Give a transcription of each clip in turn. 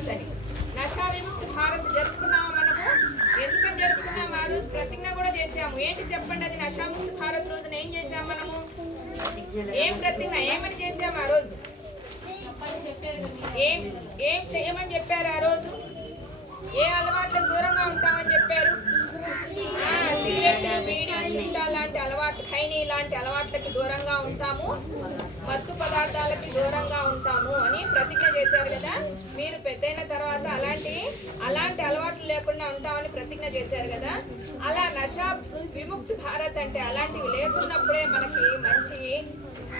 భారత్ అని. నషా విముక్త భారత్ జరుపుకున్నాము మనము. ఎందుకని జరుపుకున్నాము? ఆ రోజు ప్రతిజ్ఞ కూడా చేసాము. ఏంటి చెప్పండి, అది నషాముక్త భారత్ రోజున ఏం చేసాము మనము? ఏం ప్రతిజ్ఞ, ఏమని చేసాము ఆ రోజు? ఏం ఏం చెయ్యమని చెప్పారు ఆ రోజు? ఏ అలవాట్లకు దూరంగా ఉంటామని చెప్పారు? సిగరెట్, బీడీ, చుట్టా లాంటి అలవాట్లు, ఖైనీ లాంటి అలవాట్లకి దూరంగా ఉంటాము, మత్తు పదార్థాలకి దూరంగా ఉంటాము అని ప్రతిజ్ఞ చేశారు కదా. మీరు పెద్దయిన తర్వాత అలాంటి అలవాట్లు లేకుండా ఉంటామని ప్రతిజ్ఞ చేశారు కదా. అలా నషా విముక్తి భారత్ అంటే అలాంటివి లేకున్నప్పుడే మనకి మంచి,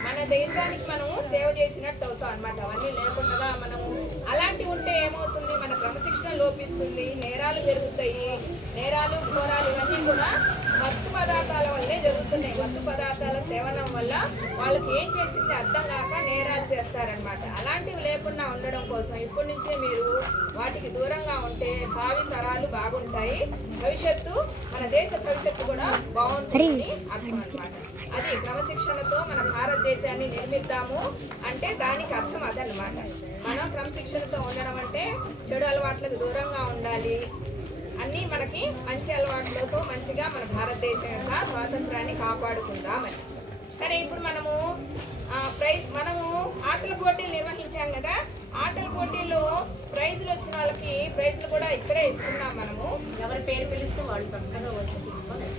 మన దేశానికి మనము సేవ చేసినట్టు అవుతాం అనమాట. అవన్నీ లేకుండా మనము అలాంటివి ఉంటే ఏమవుతుంది? మన క్రమశిక్షణ లోపిస్తుంది, నేరాలు పెరుగుతాయి. నేరాలు, ఘోరాలు ఇవన్నీ కూడా మత్తు పదార్థాల వల్లే జరుగుతున్నాయి. మత్తు పదార్థాల సేవనం వల్ల వాళ్ళకి ఏం చేసింది అర్థం కాక నేరాలు చేస్తారనమాట. అలాంటివి లేకుండా ఉండడం కోసం ఇప్పటి నుంచే మీరు వాటికి దూరంగా ఉంటే భావి తరాలు బాగుంటాయి, భవిష్యత్తు, మన దేశ భవిష్యత్తు కూడా బాగుంటుందని అర్థం అనమాట. అది క్రమశిక్షణతో మన భారతదేశాన్ని నిర్మిద్దాము అంటే దానికి అర్థం అదనమాట. మనం క్రమశిక్షణతో ఉండడం అంటే చెడు అలవాట్లకు దూరంగా ఉండాలి, అన్నీ మనకి మంచి అలవాట్లతో మంచిగా మన భారతదేశం యొక్క స్వాతంత్రాన్ని కాపాడుకుందామని. సరే, ఇప్పుడు మనము ఆటల పోటీలు నిర్వహించాం కదా. ఆటల పోటీల్లో ప్రైజులు వచ్చిన వాళ్ళకి ప్రైజులు కూడా ఇక్కడే ఇస్తున్నాం మనము. ఎవరి పేరు పిలిస్తే వాళ్ళు చక్కగా వచ్చి తీసుకోలేదు.